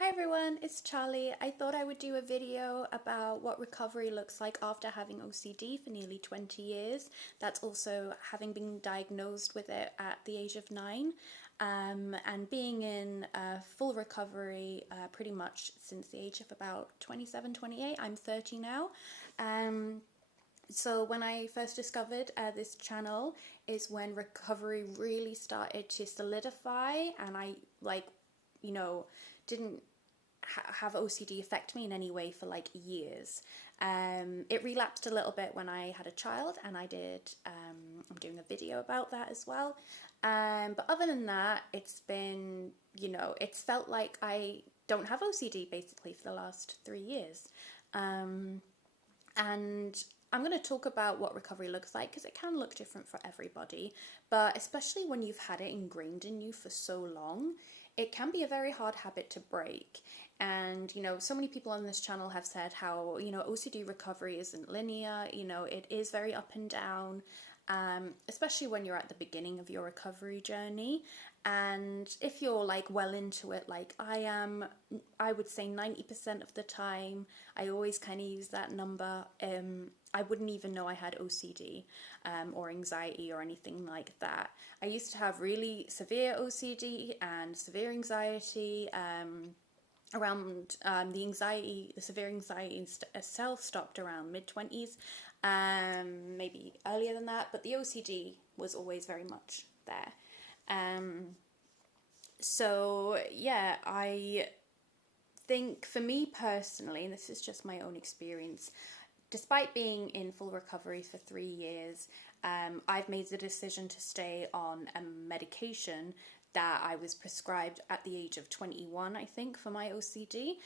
Hi everyone, it's Charlie. I thought I would do a video about what recovery looks like after having OCD for nearly 20 years. That's also having been diagnosed with it at the age of 9 and being in full recovery pretty much since the age of about 27, 28. I'm 30 now. So when I first discovered this channel is when recovery really started to solidify, and I you know, didn't have OCD affect me in any way for like years. It relapsed a little bit when I had a child, and I'm doing a video about that as well. But other than that, it's been, it's felt like I don't have OCD basically for the last 3 years. And I'm going to talk about what recovery looks like because it can look different for everybody, but especially when you've had it ingrained in you for so long, it can be a very hard habit to break. And, so many people on this channel have said how, OCD recovery isn't linear, it is very up and down, especially when you're at the beginning of your recovery journey. And if you're like well into it, like I am, I would say 90% of the time, I always kind of use that number. I wouldn't even know I had OCD or anxiety or anything like that. I used to have really severe OCD and severe anxiety. Around the severe anxiety itself stopped around mid-20s, maybe earlier than that, but the OCD was always very much there. So yeah, I think for me personally, and this is just my own experience, despite being in full recovery for 3 years, I've made the decision to stay on a medication that I was prescribed at the age of 21, I think, for my OCD.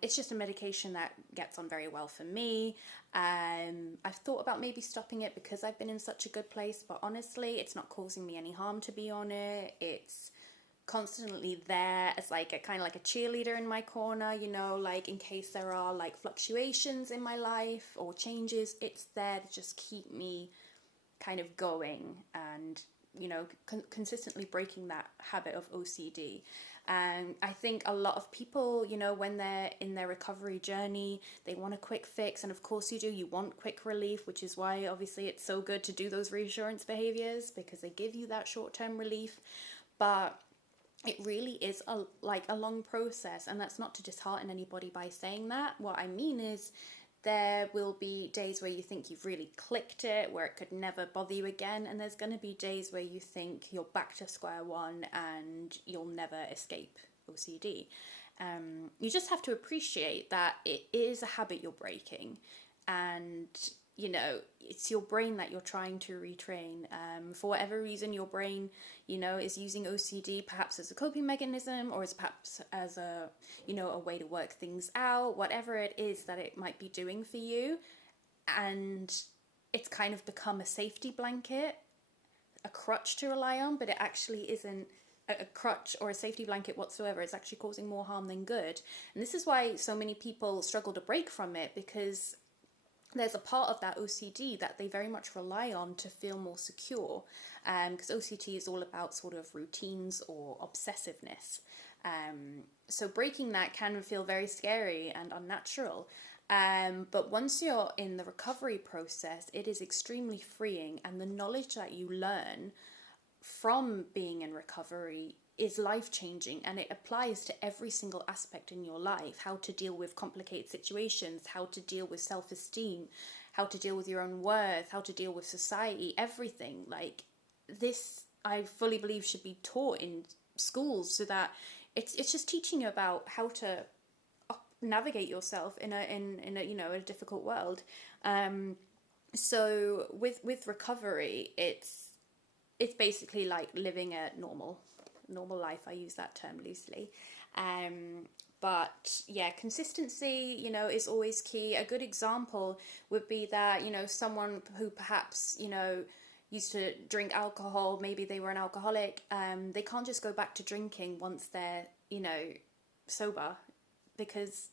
It's just a medication that gets on very well for me. I've thought about maybe stopping it because I've been in such a good place, but honestly, it's not causing me any harm to be on it. It's constantly there as like a kind of like a cheerleader in my corner, like in case there are like fluctuations in my life or changes, it's there to just keep me kind of going and consistently breaking that habit of OCD. And I think a lot of people, when they're in their recovery journey, they want a quick fix. And of course you do, you want quick relief, which is why obviously it's so good to do those reassurance behaviors because they give you that short-term relief. But it really is a long process, and that's not to dishearten anybody by saying that. What I mean is there will be days where you think you've really clicked it, where it could never bother you again, and there's going to be days where you think you're back to square one and you'll never escape OCD. You just have to appreciate that it is a habit you're breaking, and it's your brain that you're trying to retrain. For whatever reason, your brain, is using OCD perhaps as a coping mechanism or as perhaps as a way to work things out, whatever it is that it might be doing for you. And it's kind of become a safety blanket, a crutch to rely on, but it actually isn't a crutch or a safety blanket whatsoever. It's actually causing more harm than good. And this is why so many people struggle to break from it, because there's a part of that OCD that they very much rely on to feel more secure, because OCD is all about sort of routines or obsessiveness. So breaking that can feel very scary and unnatural. But once you're in the recovery process, it is extremely freeing, and the knowledge that you learn from being in recovery is life-changing, and it applies to every single aspect in your life. How to deal with complicated situations, how to deal with self-esteem, how to deal with your own worth, how to deal with society, everything. Like this, I fully believe should be taught in schools, so that it's just teaching you about how to navigate yourself in a difficult world. So with recovery, it's basically like living a normal life. I use that term loosely. But yeah, consistency, is always key. A good example would be that, someone who perhaps, used to drink alcohol, maybe they were an alcoholic, they can't just go back to drinking once they're, sober, because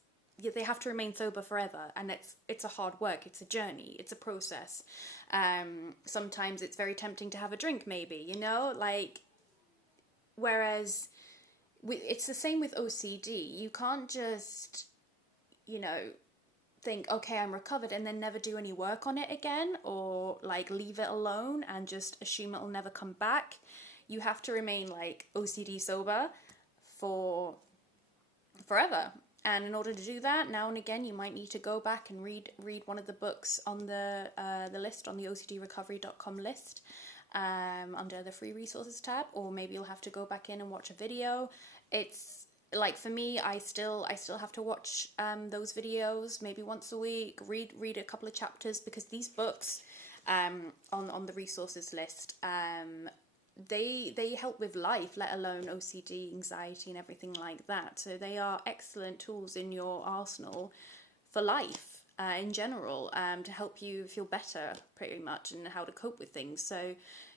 they have to remain sober forever, and it's a hard work, it's a journey, it's a process. Sometimes it's very tempting to have a drink, maybe, like, whereas it's the same with OCD. You can't just, you know, think, okay, I'm recovered, and then never do any work on it again, or like leave it alone and just assume it'll never come back. You have to remain like OCD sober for forever. And in order to do that, now and again, you might need to go back and read one of the books on the list, on the OCDrecovery.com list, under the free resources tab, or maybe you'll have to go back in and watch a video. It's like, for me, I still have to watch those videos maybe once a week, read a couple of chapters, because these books on the resources list, they help with life, let alone OCD, anxiety, and everything like that. So they are excellent tools in your arsenal for life in general, to help you feel better, pretty much, and how to cope with things. So,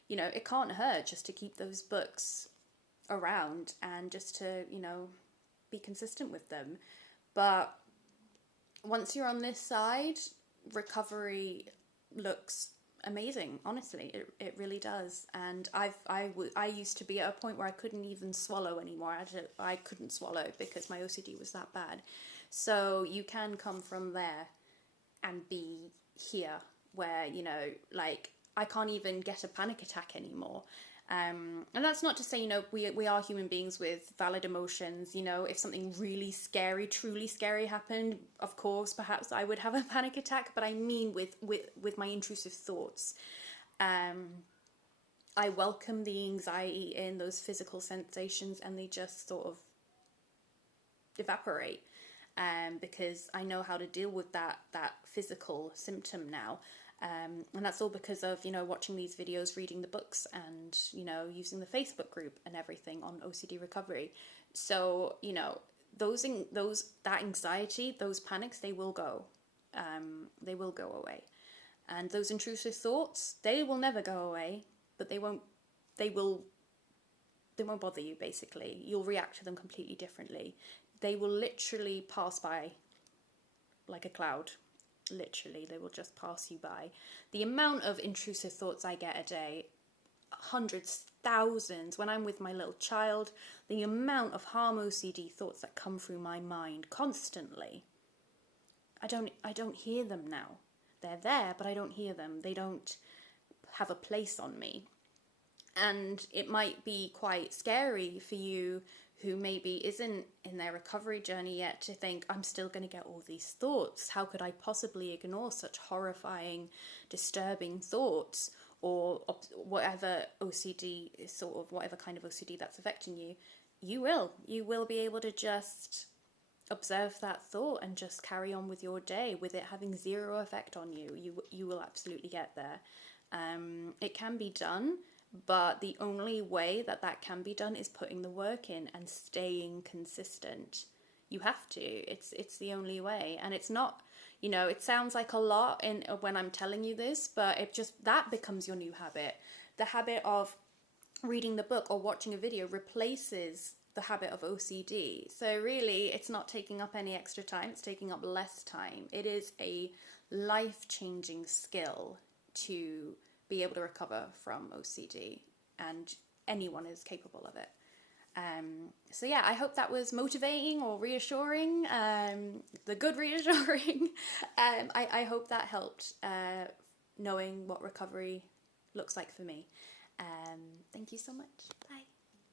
you know, it can't hurt just to keep those books around and just to, you know, be consistent with them. But once you're on this side, recovery looks amazing. Honestly, it really does. And I used to be at a point where I couldn't even swallow anymore. I couldn't swallow because my OCD was that bad. So you can come from there and be here, where, you know, like, I can't even get a panic attack anymore. And that's not to say, you know, we are human beings with valid emotions. You know, if something really scary, truly scary happened, of course, perhaps I would have a panic attack. But I mean with my intrusive thoughts. I welcome the anxiety in those physical sensations, and they just sort of evaporate. Because I know how to deal with that physical symptom now. And that's all because of, you know, watching these videos, reading the books, and, you know, using the Facebook group and everything on OCD recovery. So, you know, that anxiety, those panics, they will go. They will go away. And those intrusive thoughts, they will never go away, but they won't bother you, basically. You'll react to them completely differently. They will literally pass by like a cloud. Literally, they will just pass you by. The amount of intrusive thoughts I get a day, hundreds, thousands, when I'm with my little child, the amount of harm OCD thoughts that come through my mind constantly. I don't hear them now. They're there, but I don't hear them. They don't have a place on me. And it might be quite scary for you who maybe isn't in their recovery journey yet to think, I'm still going to get all these thoughts. How could I possibly ignore such horrifying, disturbing thoughts? Or whatever OCD is, sort of whatever kind of OCD that's affecting you. You will be able to just observe that thought and just carry on with your day with it having zero effect on you. You will absolutely get there. It can be done. But the only way that can be done is putting the work in and staying consistent. You have to. It's the only way. And it's not, you know, it sounds like a lot when I'm telling you this, but that becomes your new habit. The habit of reading the book or watching a video replaces the habit of OCD. So really, it's not taking up any extra time. It's taking up less time. It is a life-changing skill to be able to recover from OCD, and anyone is capable of it. So yeah, I hope that was motivating or reassuring, the good reassuring. I hope that helped, knowing what recovery looks like for me. Thank you so much. Bye.